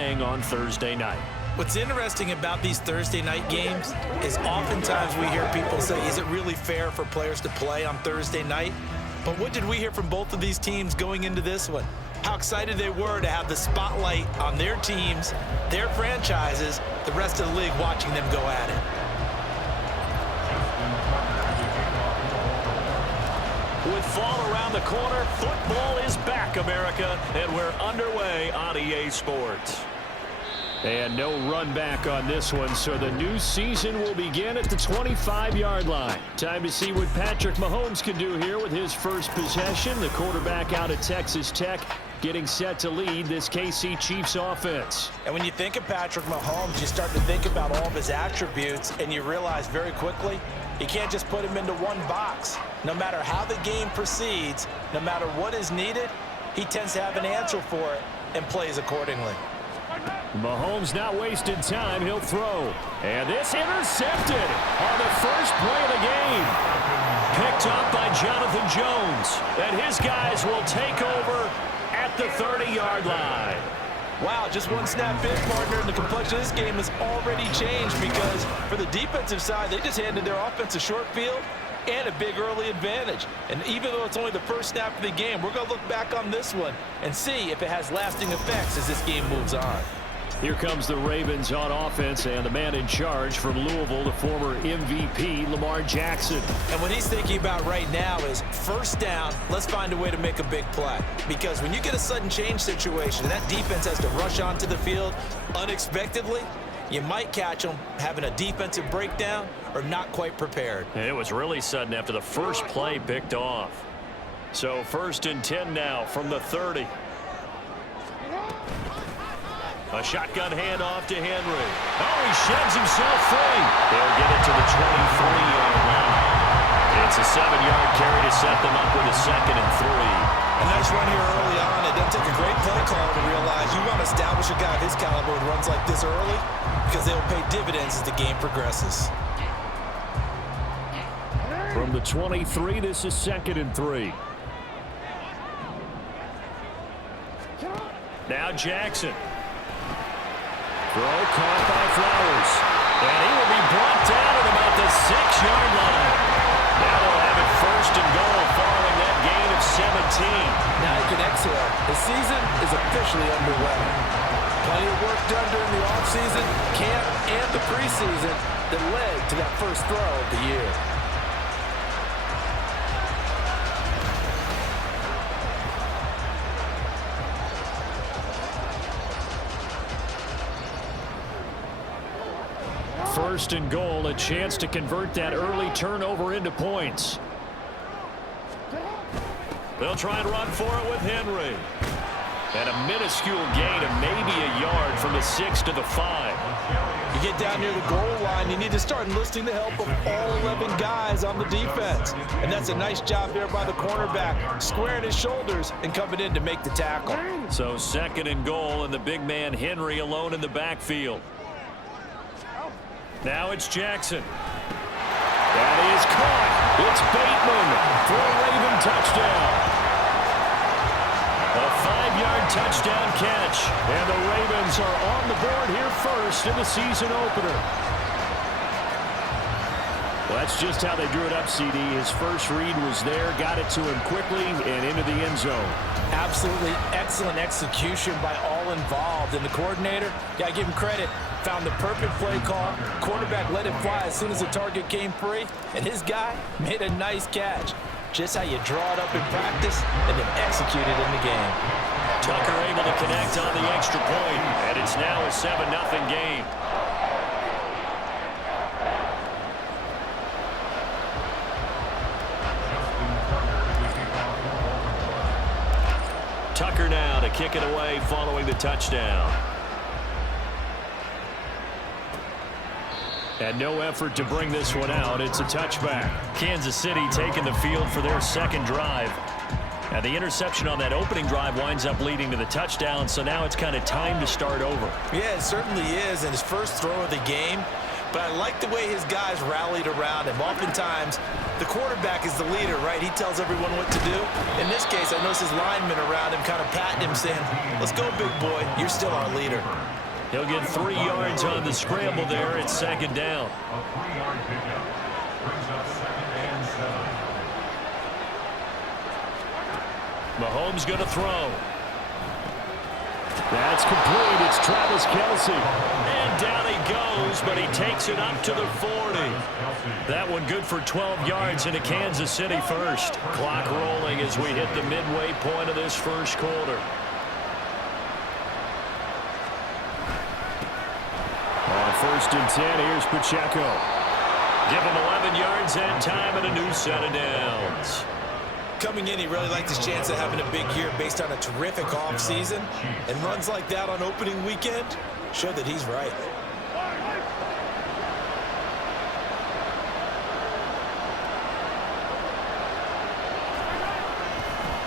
on Thursday night. What's interesting about these Thursday night games is oftentimes we hear people say, is it really fair for players to play on Thursday night? But what did we hear from both of these teams going into this one? How excited they were to have the spotlight on their teams, their franchises, the rest of the league watching them go at it. With fall around the corner, football is back, America, and we're underway on EA Sports. And no run back on this one, so the new season will begin at the 25-yard line. Time to see what Patrick Mahomes can do here with his first possession. The quarterback out of Texas Tech getting set to lead this KC Chiefs offense. And when you think of Patrick Mahomes, you start to think about all of his attributes, and you realize very quickly you can't just put him into one box. No matter how the game proceeds, no matter what is needed, he tends to have an answer for it and plays accordingly. Mahomes not wasting time. He'll throw. And this intercepted on the first play of the game. Picked up by Jonathan Jones. And his guys will take over at the 30-yard line. Wow, just one snap in, partner, and the complexion of this game has already changed because for the defensive side, they just handed their offense a short field and a big early advantage. And even though it's only the first snap of the game, we're going to look back on this one and see if it has lasting effects as this game moves on. Here comes the Ravens on offense, and the man in charge from Louisville, the former MVP, Lamar Jackson. And what he's thinking about right now is first down, let's find a way to make a big play. Because when you get a sudden change situation and that defense has to rush onto the field unexpectedly, you might catch them having a defensive breakdown or not quite prepared. And it was really sudden after the first play picked off. So 1st and 10 now from the 30. A shotgun handoff to Henry. Oh, he sheds himself free. They'll get it to the 23-yard line. It's a 7-yard carry to set them up with a 2nd and 3. A nice run here early on. It doesn't take a great play caller to realize you want to establish a guy of his caliber with runs like this early because they'll pay dividends as the game progresses. From the 23, this is 2nd and 3. Now Jackson. Throw caught by Flowers. And he will be brought down at about the 6-yard line. Now they'll have it 1st and goal following that gain of 17. Now you can exhale. The season is officially underway. Plenty of work done during the offseason, camp, and the preseason that led to that first throw of the year. First and goal, a chance to convert that early turnover into points. They'll try and run for it with Henry. And a minuscule gain of maybe a yard from the 6 to the 5. You get down near the goal line, you need to start enlisting the help of all 11 guys on the defense. And that's a nice job there by the cornerback, squaring his shoulders and coming in to make the tackle. So 2nd and goal, and the big man Henry alone in the backfield. Now it's Jackson. That is caught. It's Bateman for a Raven touchdown. A 5-yard touchdown catch. And the Ravens are on the board here first in the season opener. Well, that's just how they drew it up, CD. His first read was there, got it to him quickly, and into the end zone. Absolutely excellent execution by all involved. And the coordinator, gotta give him credit, found the perfect play call. Quarterback let it fly as soon as the target came free, and his guy made a nice catch. Just how you draw it up in practice and then execute it in the game. Tucker able to connect on the extra point, and it's now a 7-0 game. Tucker now to kick it away following the touchdown. And no effort to bring this one out. It's a touchback. Kansas City taking the field for their second drive. And the interception on that opening drive winds up leading to the touchdown, so now it's kind of time to start over. Yeah, it certainly is, and his first throw of the game. But I like the way his guys rallied around him. Oftentimes, The quarterback is the leader, right? He tells everyone what to do. In this case, I notice his linemen around him kind of patting him, saying, let's go, big boy. You're still our leader. He'll get 3 yards on the scramble there. It's second down. A 3-yard pickup brings up 2nd and 7. Mahomes going to throw. That's complete. It's Travis Kelce. And down he goes, but he takes it up to the 40. That one good for 12 yards into Kansas City first. Clock rolling as we hit the midway point of this first quarter. On 1st and 10, here's Pacheco. Give him 11 yards that time and a new set of downs. Coming in, he really liked his chance of having a big year based on a terrific offseason. And runs like that on opening weekend show that he's right.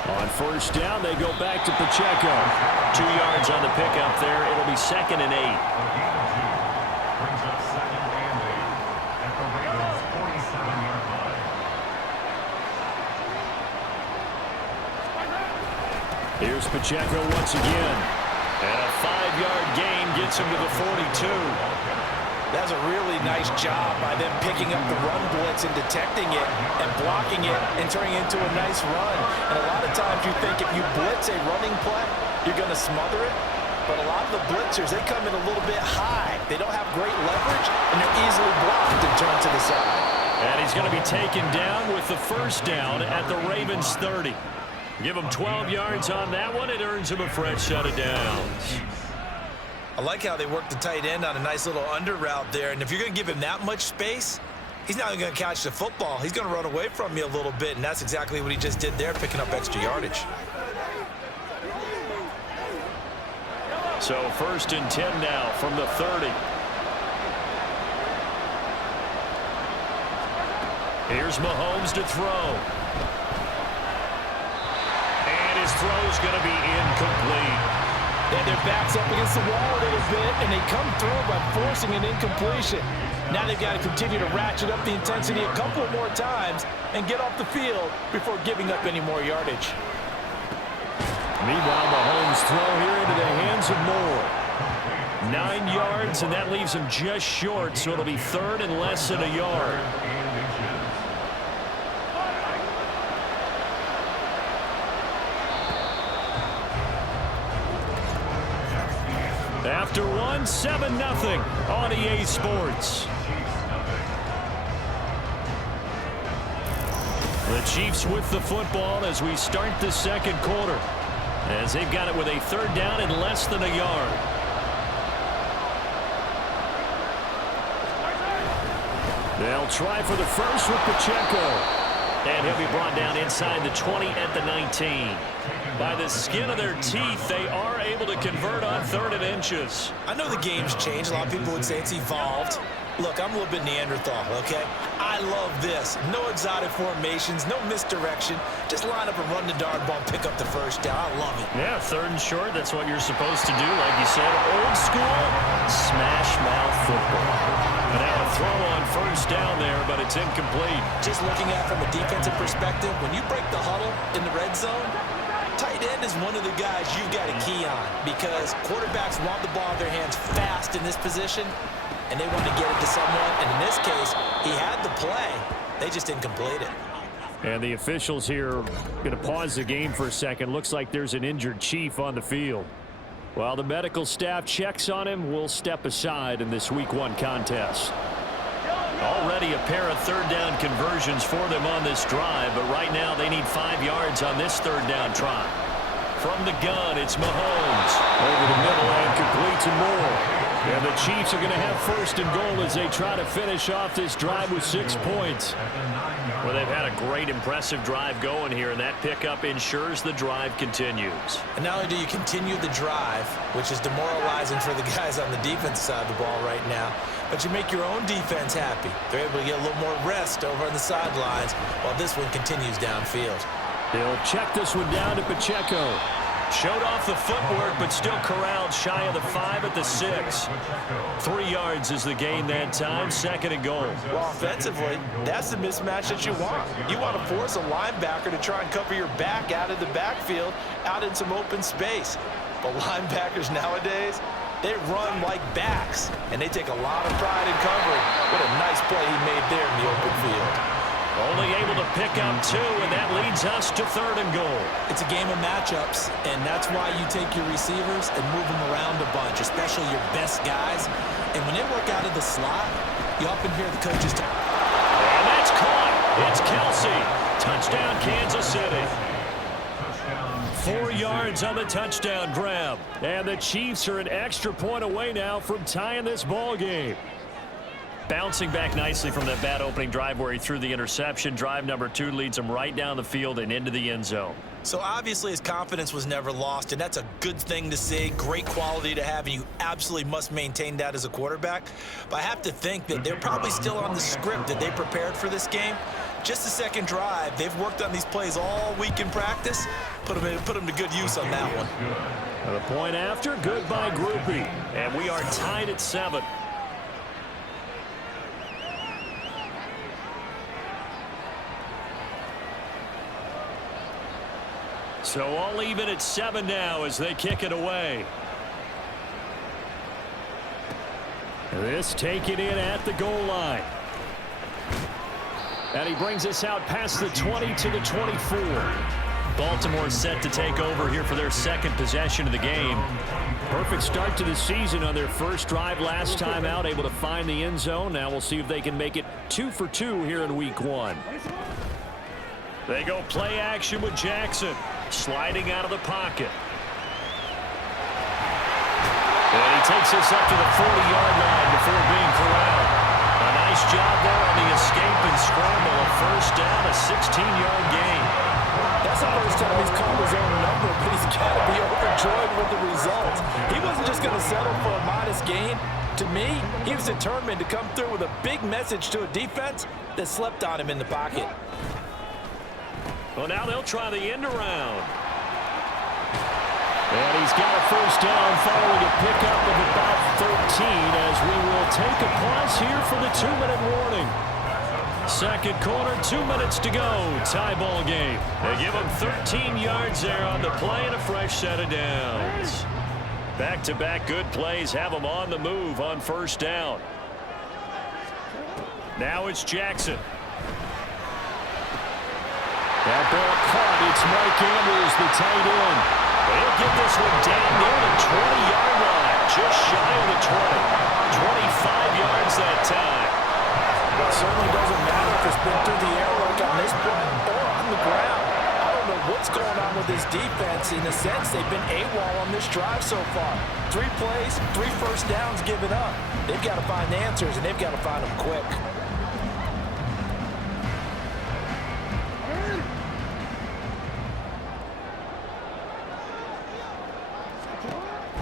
On 1st down, they go back to Pacheco. 2 yards on the pickup there. It'll be 2nd and 8. Brings up 2nd and 8 at the Ravens' 47-yard line. Here's Pacheco once again. And a 5-yard gain gets him to the 42. That's a really nice job by them picking up the run blitz and detecting it and blocking it and turning it into a nice run. And a lot of times you think if you blitz a running play, you're going to smother it. But a lot of the blitzers, they come in a little bit high. They don't have great leverage, and they're easily blocked and turned to the side. And he's going to be taken down with the 1st down at the Ravens' 30. Give him 12 yards on that one. It earns him a fresh set of downs. I like how they work the tight end on a nice little under route there. And if you're going to give him that much space, he's not going to catch the football. He's going to run away from you a little bit, and that's exactly what he just did there, picking up extra yardage. So 1st and 10 now from the 30. Here's Mahomes to throw. And his throw's going to be incomplete. And their back's up against the wall a little bit, and they come through by forcing an incompletion. Now they've got to continue to ratchet up the intensity a couple more times and get off the field before giving up any more yardage. Meanwhile, Mahomes throw here into the hands of Moore. 9 yards, and that leaves him just short, so it'll be 3rd and less than a yard. After one, 7-0 on EA Sports. The Chiefs with the football as we start the second quarter, as they've got it with a 3rd down and less than a yard. They'll try for the first with Pacheco. And he'll be brought down inside the 20 at the 19. By the skin of their teeth, they are able to convert on 3rd and inches. I know the game's changed. A lot of people would say it's evolved. Look, I'm a little bit Neanderthal, okay? I love this. No exotic formations, no misdirection. Just line up and run the darn ball, pick up the 1st down. I love it. Yeah, 3rd and short, that's what you're supposed to do. Like you said, old school, smash mouth football. And now a throw on 1st down there, but it's incomplete. Just looking at it from a defensive perspective, when you break the huddle in the red zone, tight end is one of the guys you've got to key on because quarterbacks want the ball in their hands fast in this position, and they want to get it to someone. And in this case, he had the play. They just didn't complete it. And the officials here are going to pause the game for a second. Looks like there's an injured Chief on the field. While the medical staff checks on him, we'll step aside in this Week 1 contest. Already a pair of 3rd down conversions for them on this drive, but right now they need 5 yards on this 3rd down try. From the gun, it's Mahomes. Over the middle and complete to Moore. And the Chiefs are going to have 1st and goal as they try to finish off this drive with 6 points. Well, they've had a great, impressive drive going here, and that pickup ensures the drive continues. And not only do you continue the drive, which is demoralizing for the guys on the defense side of the ball right now, but you make your own defense happy. They're able to get a little more rest over on the sidelines while this one continues downfield. They'll check this one down to Pacheco. Showed off the footwork, but still corralled shy of the 5 at the 6. 3 yards is the gain that time, 2nd and goal. Well, offensively, that's the mismatch that you want. You want to force a linebacker to try and cover your back out of the backfield, out in some open space. But linebackers nowadays, they run like backs, and they take a lot of pride in covering. What a nice play he made there in the open field. Only able to pick up 2, and that leads us to 3rd and goal. It's a game of matchups, and that's why you take your receivers and move them around a bunch, especially your best guys. And when they work out of the slot, you often hear the coaches talk. And that's caught. It's Kelsey. Touchdown, Kansas City. 4 yards on the touchdown grab. And the Chiefs are an extra point away now from tying this ball game. Bouncing back nicely from that bad opening drive where he threw the interception. Drive number 2 leads him right down the field and into the end zone. So obviously his confidence was never lost, and that's a good thing to see, great quality to have, and you absolutely must maintain that as a quarterback. But I have to think that they're probably still on the script that they prepared for this game. Just the second drive, they've worked on these plays all week in practice. Put them to good use on that one. The point after, good by Groupie. And we are tied at 7. So all even at 7 now as they kick it away. This taken in at the goal line. And he brings us out past the 20 to the 24. Baltimore set to take over here for their 2nd possession of the game. Perfect start to the season on their first drive last time out, able to find the end zone. Now we'll see if they can make it 2 for 2 here in week 1. They go play action with Jackson. Sliding out of the pocket. And he takes us up to the 40-yard line before being corralled. A nice job there on the escape and scramble. A first down, a 16-yard gain. That's the first time he's called his own number, but he's got to be overjoyed with the results. He wasn't just going to settle for a modest gain. To me, he was determined to come through with a big message to a defense that slept on him in the pocket. Well, now they'll try the end around. And he's got a first down following a pickup of about 13 as we will take a pause here for the 2-minute warning. 2nd quarter, 2 minutes to go. Tie ball game. They give him 13 yards there on the play and a fresh set of downs. Back-to-back good plays have them on the move on first down. Now it's Jackson. That ball caught. It's Mike Andrews, the tight end. They'll get this one down near the 20-yard line, just shy of the 20. 25 yards that time. Well, it certainly doesn't matter if it's been through the air like on this play or on the ground. I don't know what's going on with this defense. In a sense, they've been AWOL on this drive so far. 3 plays, 3 first downs given up. They've got to find answers, and they've got to find them quick.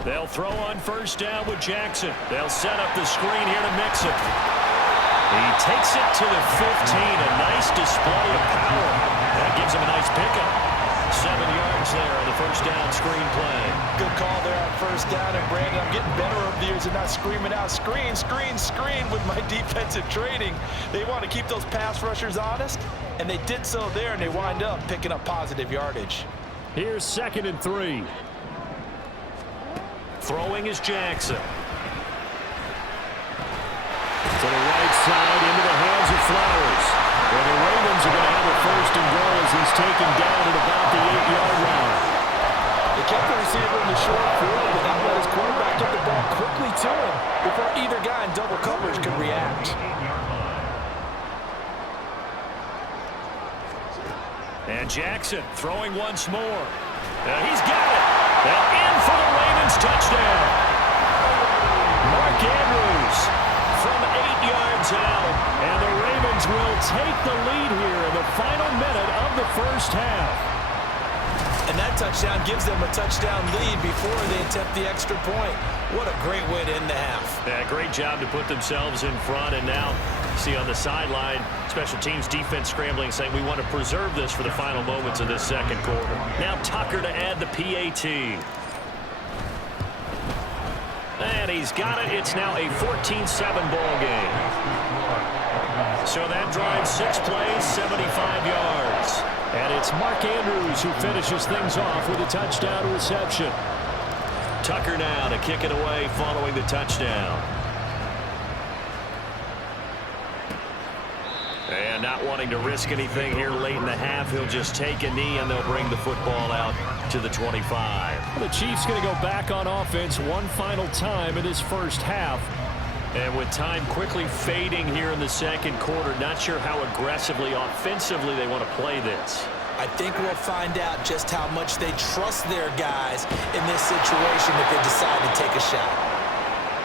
They'll throw on first down with Jackson. They'll set up the screen here to mix it. He takes it to the 15. A nice display of power. That gives him a nice pickup. 7 yards there on the first down screen play. Good call there on first down. And Brandon, I'm getting better over the years and not screaming out screen, screen, screen with my defensive training. They want to keep those pass rushers honest, and they did so there, and they wind up picking up positive yardage. Here's 2nd and 3. Throwing is Jackson. To the right side, into the hands of Flowers. Well, the Ravens are going to have a first and goal as he's taken down at about the 8-yard line. They kept the receiver in the short field, but that let his quarterback get the ball quickly to him before either guy in double coverage could react. And Jackson throwing once more. He's got it. And in for the Ravens touchdown. Mark Andrews from 8 yards out. And the Ravens will take the lead here in the final minute of the first half. And that touchdown gives them a touchdown lead before they attempt the extra point. What a great way to end the half. Yeah, great job to put themselves in front. And now, see on the sideline, special teams defense scrambling, saying we want to preserve this for the final moments of this second quarter. Now Tucker to add the PAT. And he's got it. It's now a 14-7 ball game. So that drives 6 plays, 75 yards. And it's Mark Andrews who finishes things off with a touchdown reception. Tucker now to kick it away following the touchdown. And not wanting to risk anything here late in the half, he'll just take a knee and they'll bring the football out to the 25. The Chiefs going to go back on offense one final time in this first half. And with time quickly fading here in the second quarter, not sure how aggressively, offensively they want to play this. I think we'll find out just how much they trust their guys in this situation if they decide to take a shot.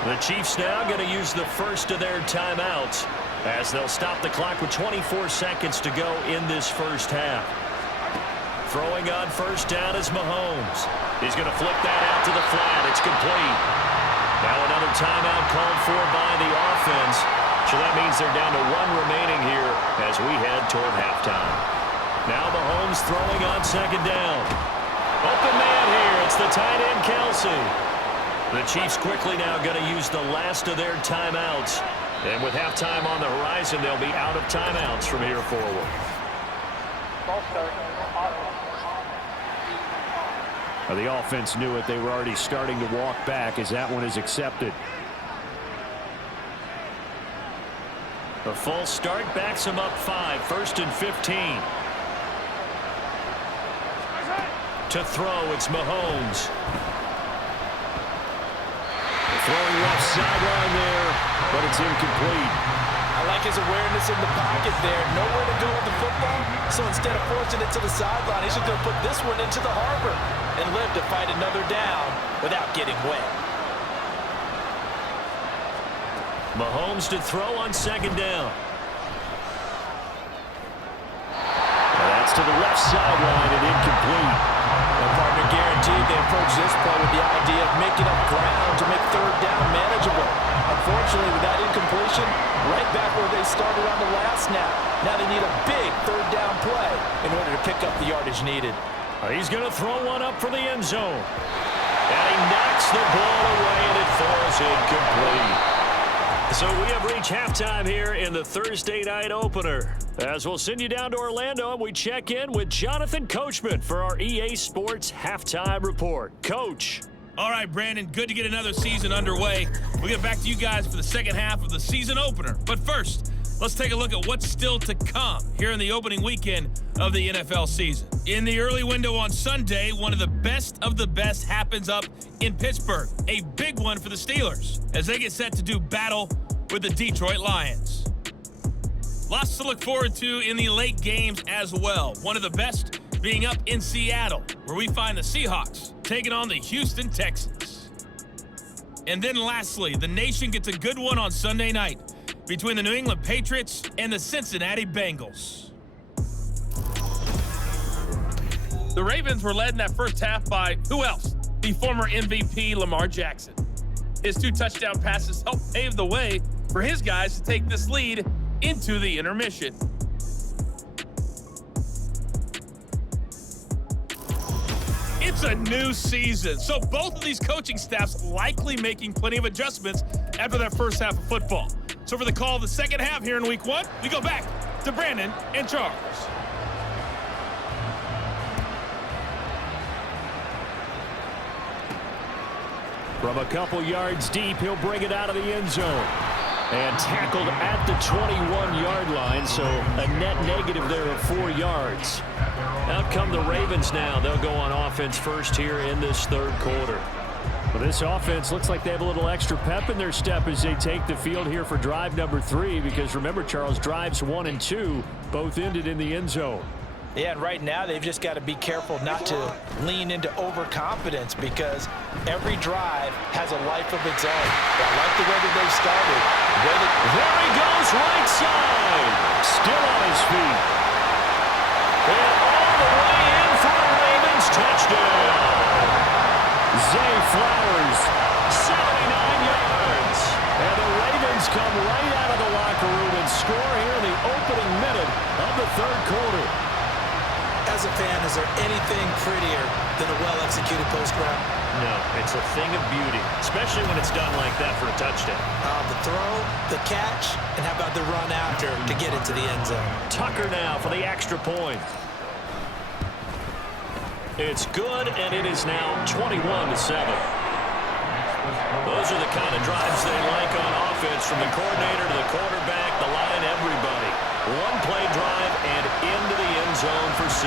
The Chiefs now going to use the first of their timeouts as they'll stop the clock with 24 seconds to go in this first half. Throwing on first down is Mahomes. He's going to flip that out to the flat. It's complete. Now another timeout called for by the offense. So that means they're down to 1 remaining here as we head toward halftime. Now Mahomes throwing on second down. Open man here. It's the tight end, Kelsey. The Chiefs quickly now going to use the last of their timeouts. And with halftime on the horizon, they'll be out of timeouts from here forward. The offense knew it. They were already starting to walk back as that one is accepted. A false start backs him up 5. 1st and 15. To throw, it's Mahomes. Throwing left sideline there, but it's incomplete. I like his awareness in the pocket there. Nowhere to go with the football, so instead of forcing it to the sideline, he's just going to put this one into the harbor and live to fight another down without getting wet. Mahomes to throw on second down. That's to the left sideline and incomplete. Well, partner, guaranteed they approach this play with the idea of making up ground to make third down manageable. Unfortunately, with that incompletion, right back where they started on the last snap. Now they need a big third down play in order to pick up the yardage needed. He's going to throw one up for the end zone. And he knocks the ball away, and it falls incomplete. So we have reached halftime here in the Thursday night opener. As we'll send you down to Orlando, and we check in with Jonathan Coachman for our EA Sports Halftime Report. Coach. All right, Brandon, good to get another season underway. We'll get back to you guys for the second half of the season opener. But first, let's take a look at what's still to come here in the opening weekend of the NFL season. In the early window on Sunday, one of the best happens up in Pittsburgh. A big one for the Steelers as they get set to do battle with the Detroit Lions. Lots to look forward to in the late games as well. One of the best being up in Seattle, where we find the Seahawks taking on the Houston Texans. And then lastly, the nation gets a good one on Sunday night between the New England Patriots and the Cincinnati Bengals. The Ravens were led in that first half by who else? The former MVP Lamar Jackson. His 2 touchdown passes helped pave the way for his guys to take this lead into the intermission. It's a new season, so both of these coaching staffs likely making plenty of adjustments after that first half of football. So for the call of the second half here in week 1, we go back to Brandon and Charles. From a couple yards deep, he'll bring it out of the end zone. And tackled at the 21-yard line, so a net negative there of 4 yards. Out come the Ravens now. They'll go on offense first here in this third quarter. Well, this offense looks like they have a little extra pep in their step as they take the field here for drive number 3, because remember, Charles, drives 1 and 2 both ended in the end zone. Yeah, and right now they've just got to be careful not to lean into overconfidence, because every drive has a life of its own. I like the way that they've started. There he goes, right side. Still on his feet. And all the way in for the Ravens, touchdown. Zay Flowers, 79 yards. And the Ravens come right out of the locker room and score here in the opening minute of the third quarter. As a fan, is there anything prettier than a well-executed post route? No, it's a thing of beauty, especially when it's done like that for a touchdown. The throw, the catch, and how about the run after to get into the end zone? Tucker now for the extra point. It's good, and it is now 21-7. Those are the kind of drives they like on offense, from the coordinator to the quarterback, the line, everybody. One play drive and into the end zone for 6.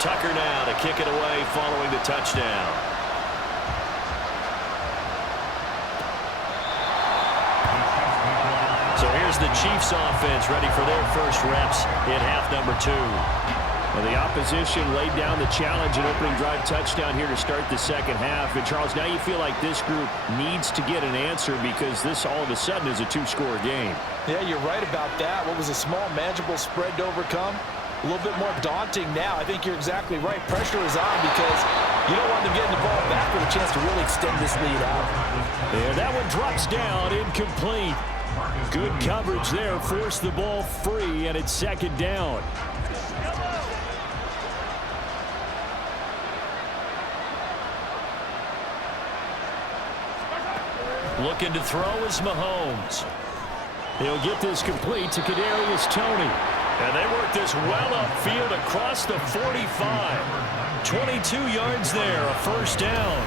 Tucker now to kick it away following the touchdown. So here's the Chiefs offense ready for their first reps in half number 2. Well, the opposition laid down the challenge and opening drive touchdown here to start the second half. And Charles, now you feel like this group needs to get an answer because this all of a sudden is a 2-score game. Yeah, you're right about that. What was a small, manageable spread to overcome? A little bit more daunting now. I think you're exactly right. Pressure is on because you don't want them getting the ball back with a chance to really extend this lead out. And that one drops down, incomplete. Good coverage there. Forced the ball free, and it's second down. Looking to throw is Mahomes. He'll get this complete to Kadarius Toney. And they work this well upfield across the 45. 22 yards there, a first down.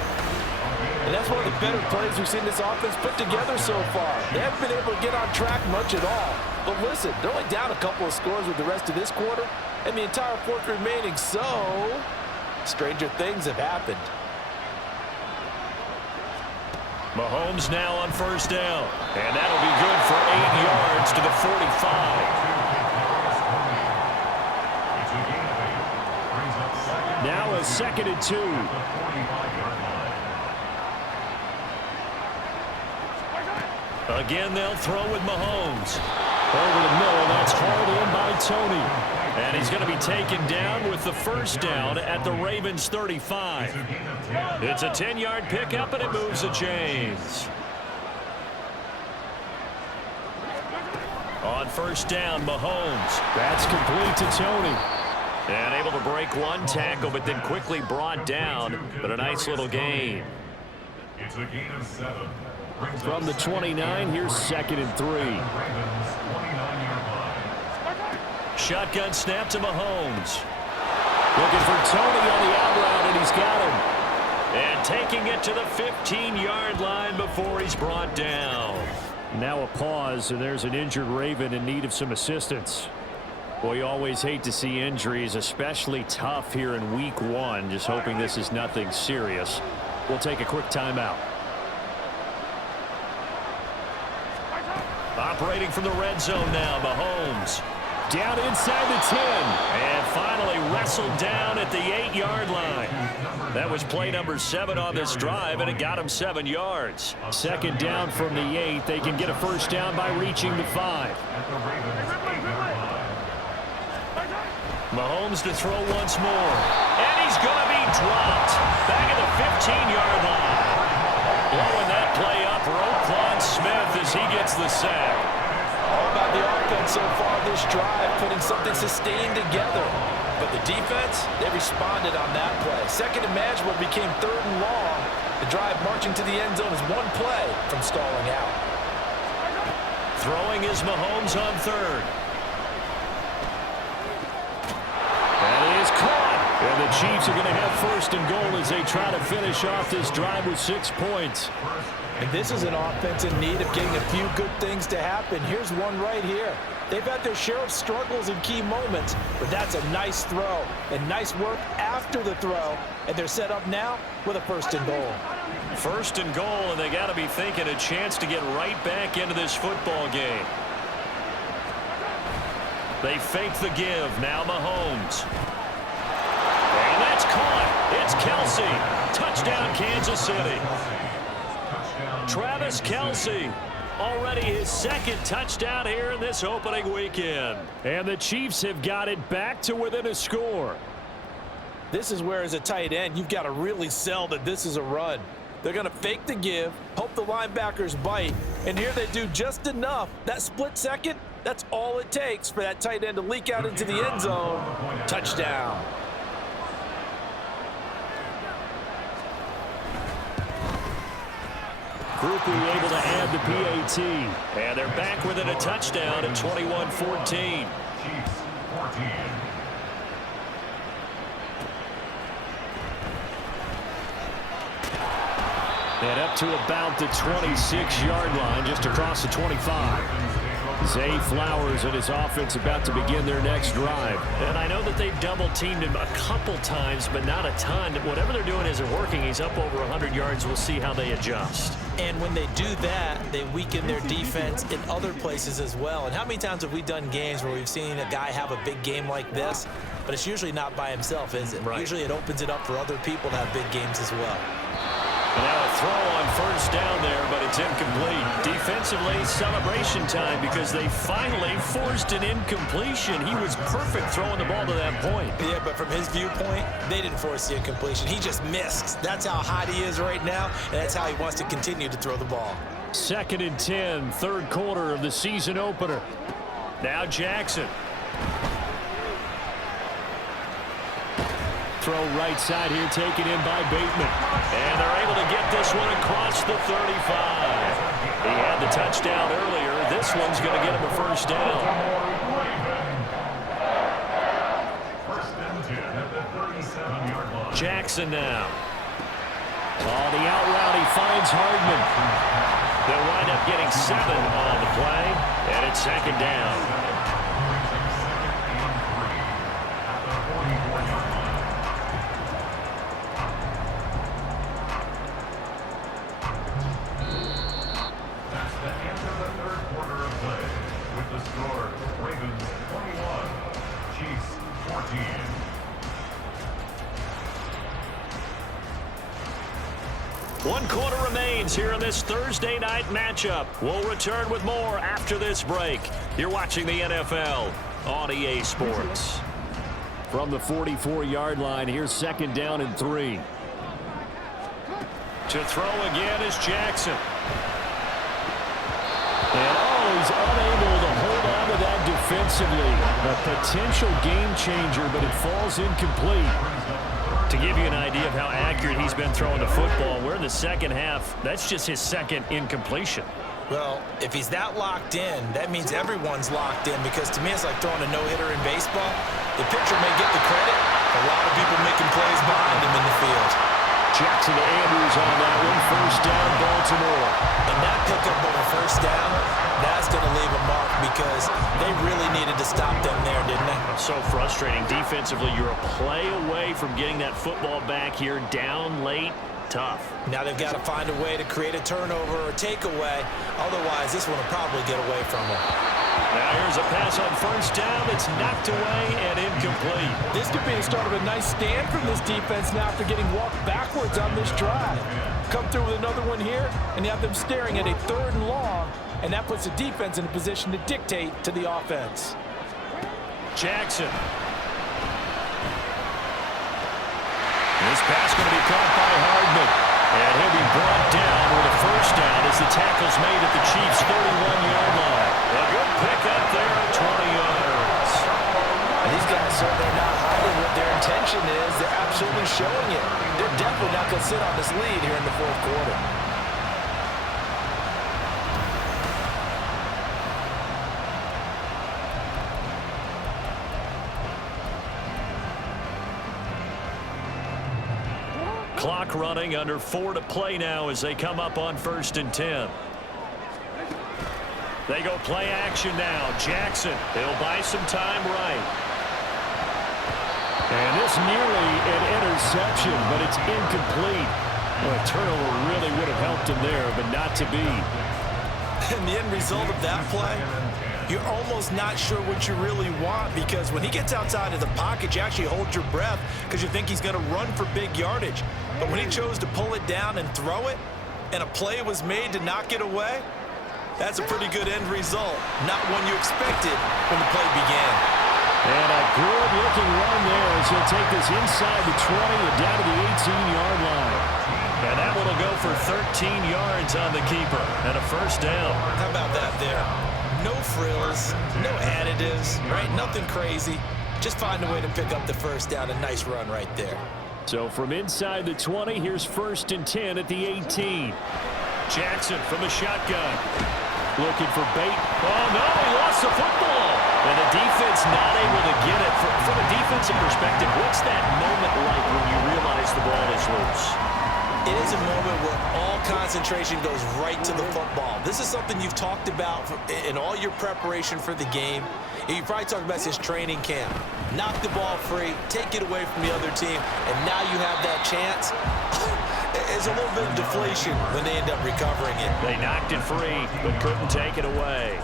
And that's one of the better plays we've seen this offense put together so far. They haven't been able to get on track much at all. But listen, they're only down a couple of scores with the rest of this quarter and the entire fourth remaining. So, stranger things have happened. Mahomes now on first down. And that'll be good for 8 yards to the 45. Now a second and 2. Again, they'll throw with Mahomes. Over the middle, that's hauled in by Toney. And he's going to be taken down with the first down at the Ravens 35. It's a 10-yard pickup, and it moves the chains. On first down, Mahomes. That's complete to Toney. And able to break one tackle, but then quickly brought down. But a nice little gain. It's a gain of 7. From the 29, here's second and 3. Shotgun snap to Mahomes. Looking for Toney on the out route, and he's got him. And taking it to the 15-yard line before he's brought down. Now a pause, and there's an injured Raven in need of some assistance. Well, you always hate to see injuries, especially tough here in week 1. Just hoping this is nothing serious. We'll take a quick timeout. Operating from the red zone now, Mahomes. Down inside the 10. And finally wrestled down at the 8-yard line. That was play number 7 on this drive, and it got him 7 yards. Second down from the 8. They can get a first down by reaching the 5. Mahomes to throw once more. And he's going to be dropped. Back at the 15-yard line. Blowing that play up, Roquan Smith as he gets the sack. All about the offense so far this drive, putting something sustained together. But the defense, they responded on that play. Second and manageable became third and long. The drive marching to the end zone is one play from stalling out. Throwing is Mahomes on third. That is caught. And the Chiefs are going to have first and goal as they try to finish off this drive with 6 points. And this is an offense in need of getting a few good things to happen. Here's one right here. They've had their share of struggles in key moments, but that's a nice throw and nice work after the throw. And they're set up now with a first and goal. First and goal, and they got to be thinking a chance to get right back into this football game. They fake the give. Now Mahomes. Kelsey. Touchdown, Kansas City. Travis Kelsey. Already his second touchdown here in this opening weekend. And the Chiefs have got it back to within a score. This is where, as a tight end, you've got to really sell that this is a run. They're going to fake the give, hope the linebackers bite, and here they do just enough. That split second, that's all it takes for that tight end to leak out into the end zone. Touchdown. Group will be able to add the PAT. And they're back within a touchdown at 21-14. Chiefs 14. And up to about the 26-yard line, just across the 25. Zay Flowers and his offense about to begin their next drive. And I know that they've double-teamed him a couple times, but not a ton. Whatever they're doing isn't working. He's up over 100 yards. We'll see how they adjust. And when they do that, they weaken their defense in other places as well. And how many times have we done games where we've seen a guy have a big game like this, but it's usually not by himself, is it? Right. Usually it opens it up for other people to have big games as well. And now a throw on first down there, but it's incomplete. Defensively, celebration time because they finally forced an incompletion. He was perfect throwing the ball to that point. Yeah, but from his viewpoint, they didn't force the incompletion. He just missed. That's how hot he is right now, and that's how he wants to continue to throw the ball. 2nd and 10, third quarter of the season opener. Now Jackson. Throw right side here, taken in by Bateman. And they're able to get this one across the 35. He had the touchdown earlier. This one's going to get him a first down. First and 10 at the 37-yard line. Jackson now. On the out route, he finds Hardman. They'll wind up getting 7 on the play, and it's 2nd down. One quarter remains here in this Thursday night matchup. We'll return with more after this break. You're watching the NFL on EA Sports. From the 44-yard line, here's 2nd down and 3. To throw again is Jackson. And he's unable to hold on to that defensively. A potential game changer, but it falls incomplete. To give you an idea of how accurate he's been throwing the football, we're in the second half. That's just his 2nd incompletion. Well, if he's that locked in, that means everyone's locked in, because to me it's like throwing a no-hitter in baseball. The pitcher may get the credit, a lot of people making plays behind him in the field. Jackson to Andrews on that one. First down, Baltimore. And that pickup of a first down, that's going to leave a mark, because they really needed to stop them there, didn't they? So frustrating. Defensively, you're a play away from getting that football back here. Down late, tough. Now they've got to find a way to create a turnover or takeaway. Otherwise, this one will probably get away from them. Now here's a pass on first down. It's knocked away and incomplete. This could be the start of a nice stand from this defense now after getting walked backwards on this drive. Come through with another one here, and you have them staring at a 3rd and long, and that puts the defense in a position to dictate to the offense. Jackson. This pass going to be caught by Hardman. And he'll be brought down with a first down as the tackle's made at the Chiefs' 31-yard line. A good pickup there at 20 yards. And these guys certainly not hiding what their intention is. They're absolutely showing it. They're definitely not going to sit on this lead here in the 4th quarter. Clock running, under 4 to play now as they come up on 1st and 10. They go play action now. Jackson, they'll buy some time right. And this nearly an interception, but it's incomplete. Well, a turnover really would have helped him there, but not to be. And the end result of that play, you're almost not sure what you really want, because when he gets outside of the pocket, you actually hold your breath because you think he's going to run for big yardage. But when he chose to pull it down and throw it, and a play was made to knock it away, that's a pretty good end result. Not one you expected when the play began. And a good-looking run there as he'll take this inside the 20 and down to the 18-yard line. And that one will go for 13 yards on the keeper and a first down. How about that there? No frills, no additives, right? Nothing crazy. Just find a way to pick up the first down. A nice run right there. So from inside the 20, here's 1st and 10 at the 18. Jackson from a shotgun. Looking for bait. Oh, no, he lost the football. And the defense not able to get it. From a defensive perspective, what's that moment like when you realize the ball is loose? It is a moment where all concentration goes right to the football. This is something you've talked about in all your preparation for the game. You probably talked about this training camp. Knock the ball free, take it away from the other team, and now you have that chance. It's a little bit of deflation when they end up recovering it. They knocked it free, but couldn't take it away.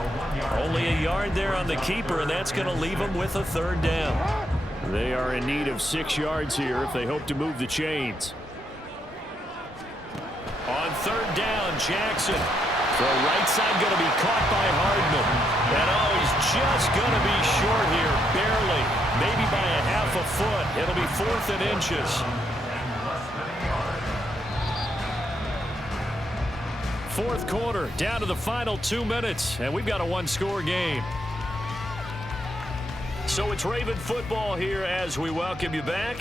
Only a yard there on the keeper, and that's going to leave them with a 3rd down. They are in need of 6 yards here if they hope to move the chains. On 3rd down, Jackson. The right side going to be caught by Hardman. And oh, he's just going to be short here, barely. Maybe by a half a foot. It'll be 4th and inches. 4th quarter, down to the final 2 minutes, and we've got a 1-score game. So it's Raven football here as we welcome you back.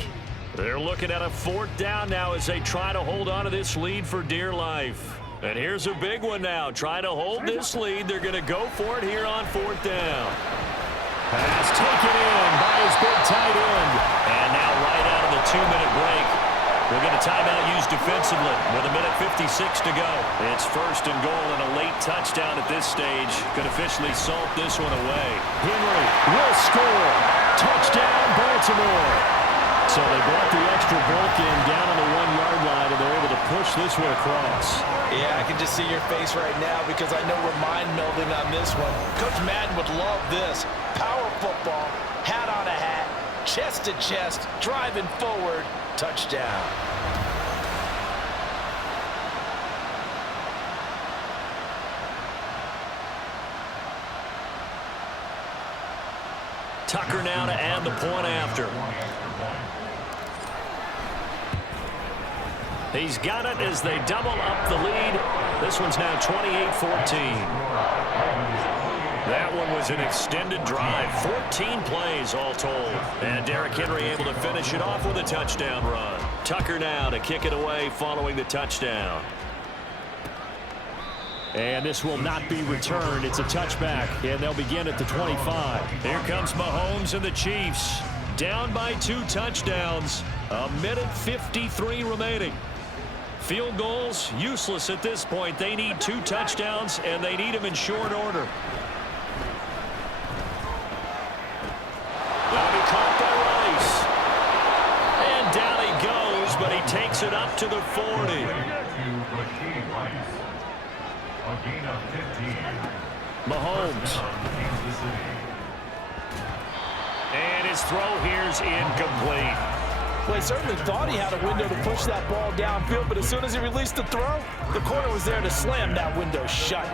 They're looking at a 4th down now as they try to hold on to this lead for dear life. And here's a big one now. Trying to hold this lead. They're going to go for it here on 4th down. Pass taken in by his big tight end. And now right out of the 2-minute break, we'll get a timeout used defensively with 1:56 to go. It's 1st and goal and a late touchdown at this stage. Could officially salt this one away. Henry will score. Touchdown, Baltimore. So they brought the extra bulk in down on the 1-yard line, and they're able to push this one across. Yeah, I can just see your face right now because I know we're mind-melding on this one. Coach Madden would love this. Power football, hat on a hat, chest to chest, driving forward, touchdown. Tucker now to add the point after. He's got it as they double up the lead. This one's now 28-14. That one was an extended drive. 14 plays all told. And Derrick Henry able to finish it off with a touchdown run. Tucker now to kick it away following the touchdown. And this will not be returned. It's a touchback, and they'll begin at the 25. Here comes Mahomes and the Chiefs. Down by 2 touchdowns. 1:53 remaining. Field goals, useless at this point. They need 2 touchdowns, and they need them in short order. That'll be caught by Rice. And down he goes, but he takes it up to the 40. Mahomes. And his throw here's incomplete. Well, he certainly thought he had a window to push that ball downfield, but as soon as he released the throw, the corner was there to slam that window shut.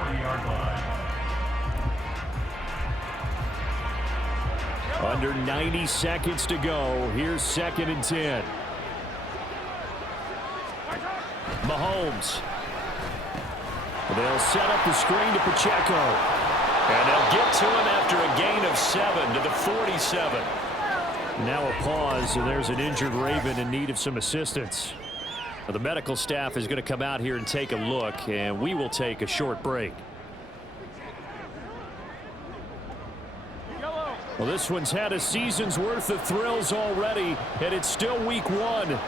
Under 90 seconds to go. Here's 2nd and 10. Mahomes. They'll set up the screen to Pacheco. And they'll get to him after a gain of 7 to the 47. Now a pause, and there's an injured Raven in need of some assistance. The medical staff is going to come out here and take a look, and we will take a short break. Well, this one's had a season's worth of thrills already, and it's still week 1.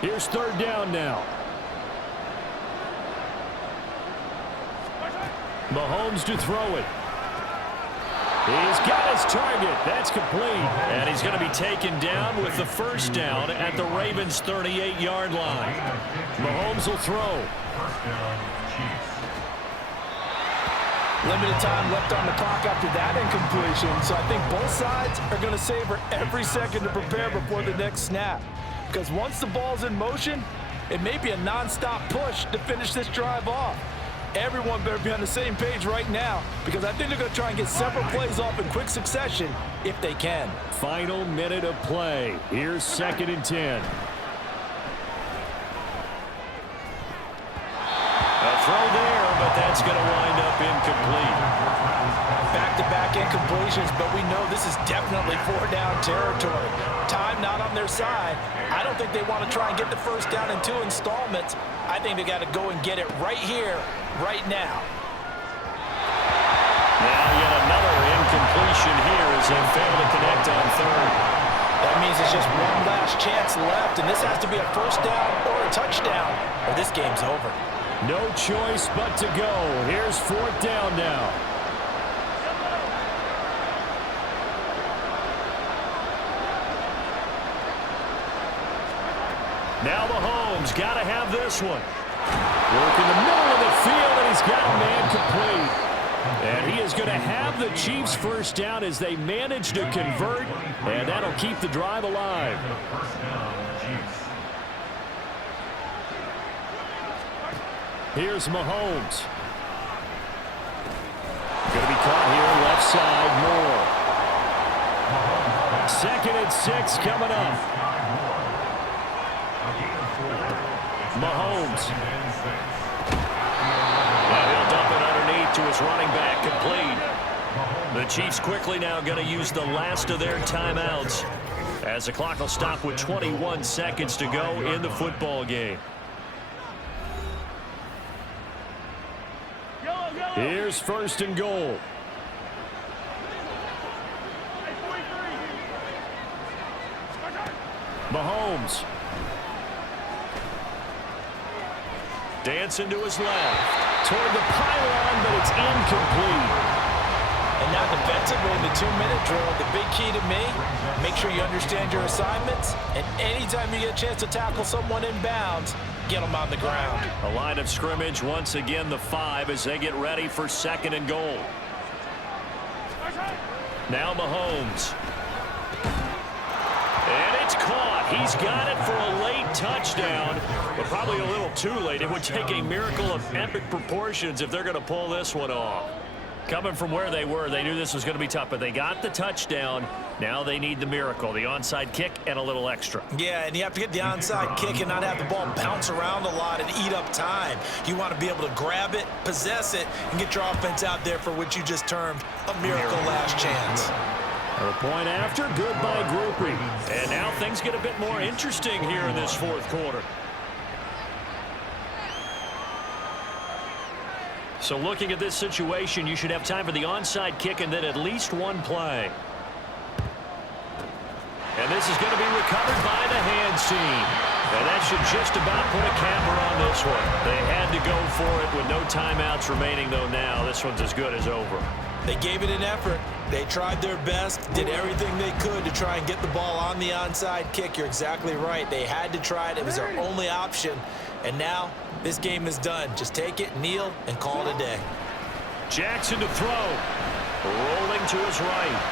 Here's 3rd down now. Mahomes to throw it. He's got his target. That's complete. And he's going to be taken down with the 1st down at the Ravens' 38-yard line. Mahomes will throw. Limited time left on the clock after that incompletion, so I think both sides are going to savor every second to prepare before the next snap. Because once the ball's in motion, it may be a non-stop push to finish this drive off. Everyone better be on the same page right now, because I think they're going to try and get several plays off in quick succession if they can. Final minute of play. Here's 2nd and 10. A throw there, but that's going to wind up incomplete. Back-to-back incompletions, but we know this is definitely 4-down territory. Time not on their side. I don't think they want to try and get the first down in 2 installments. I think they got to go and get it right here, right now. Now yet another incompletion here as they fail to connect on 3rd. That means it's just one last chance left, and this has to be a first down or a touchdown, or this game's over. No choice but to go. Here's 4th down now. Now Mahomes got to have this one. Work in the middle of the field, and he's got a man complete. And he is going to have the Chiefs first down as they manage to convert, and that'll keep the drive alive. Here's Mahomes. Going to be caught here left side, Moore. 2nd and 6 coming up. Mahomes. And he'll dump it underneath to his running back, complete. The Chiefs quickly now going to use the last of their timeouts as the clock will stop with 21 seconds to go in the football game. Here's 1st and goal. Mahomes. Dancing to his left. Toward the pylon, but it's incomplete. And now defensively in the 2-minute drill, the big key to me, make sure you understand your assignments, and anytime you get a chance to tackle someone in bounds, get them on the ground. A line of scrimmage, once again the 5 as they get ready for 2nd and goal. Now Mahomes. And it's caught. He's got it for a late touchdown, but probably a little too late. It would take a miracle of epic proportions if they're going to pull this one off. Coming from where they were, they knew this was going to be tough, but they got the touchdown. Now they need the miracle, the onside kick and a little extra. Yeah, and you have to get the onside kick and not have the ball bounce around a lot and eat up time. You want to be able to grab it, possess it, and get your offense out there for what you just termed a miracle last chance. A point after, good by grouping. And now things get a bit more interesting here in this 4th quarter. So looking at this situation, you should have time for the onside kick and then at least one play. And this is going to be recovered by the hands team. And that should just about put a capper on this one. They had to go for it with no timeouts remaining, though now this one's as good as over. They gave it an effort. They tried their best, did everything they could to try and get the ball on the onside kick. You're exactly right. They had to try it. It was their only option. And now this game is done. Just take it, kneel, and call it a day. Jackson to throw. Rolling to his right.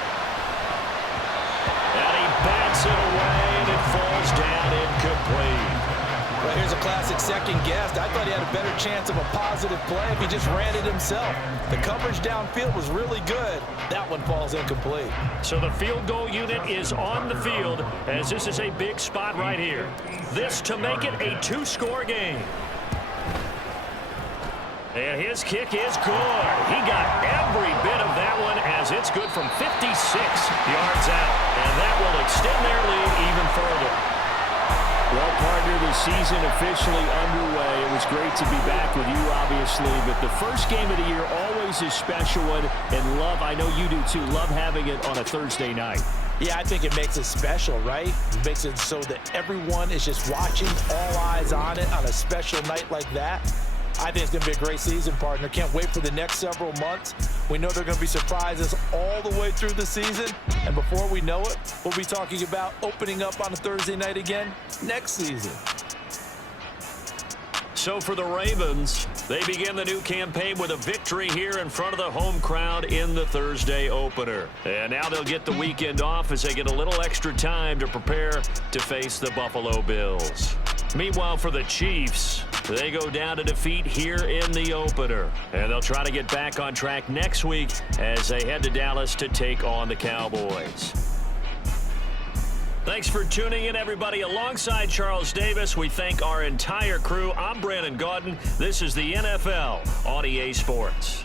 And he bats it away, and it falls down incomplete. Well, here's a classic second guess. I thought he had a better chance of a positive play if he just ran it himself. The coverage downfield was really good. That one falls incomplete. So the field goal unit is on the field as this is a big spot right here. This to make it a 2-score game. And his kick is good. He got every bit of that one as it's good from 56 yards out. And that will extend their lead even further. Well, partner, the season officially underway. It was great to be back with you, obviously, but the first game of the year always a special one, and love, I know you do too, love having it on a Thursday night. Yeah, I think it makes it special, right? It makes it so that everyone is just watching, all eyes on it on a special night like that. I think it's going to be a great season, partner. Can't wait for the next several months. We know there are going to be surprises all the way through the season. And before we know it, we'll be talking about opening up on a Thursday night again next season. So for the Ravens, they begin the new campaign with a victory here in front of the home crowd in the Thursday opener. And now they'll get the weekend off as they get a little extra time to prepare to face the Buffalo Bills. Meanwhile, for the Chiefs, they go down to defeat here in the opener. And they'll try to get back on track next week as they head to Dallas to take on the Cowboys. Thanks for tuning in, everybody. Alongside Charles Davis, we thank our entire crew. I'm Brandon Gaudin. This is the NFL on EA Sports.